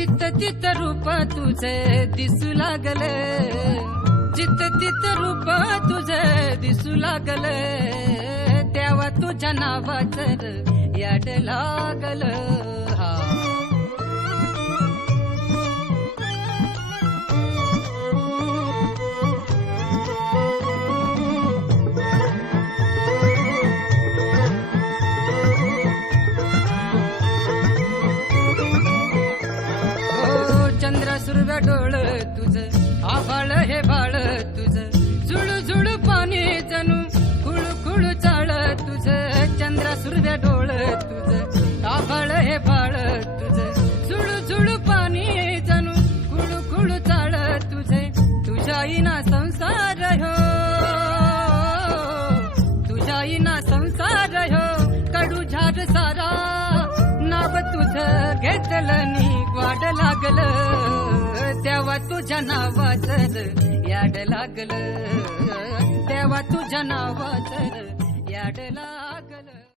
जित तित रूप तुझे दिसू लागले, जित तित रूप तुझे दिसू लागले, तेव्हा तुझ्या नावाचं याड लागल. हा चंद्र सुर्व डोळ तुझ, आभाळ हे बाळ तुझ, झुळू झुळू पाणी जणू खुळू खुळू चाळ तुझ. चंद्र सुर्व डोळ तुझ, आभाळ हे बाळ तुझ, झुळू झुळू पाणी जणू खुळू खुळू चाळ तुझे. तुझ्या इना संसार हो, तुझ्या इना संसार हो, कडू झाड सारा नाव तुझं घेतलं नी वाढ लागलं, तेव्हा तुझ्या नावाचं याड लागलं, तेव्हा तुझ्या नावाचं याड लागलं.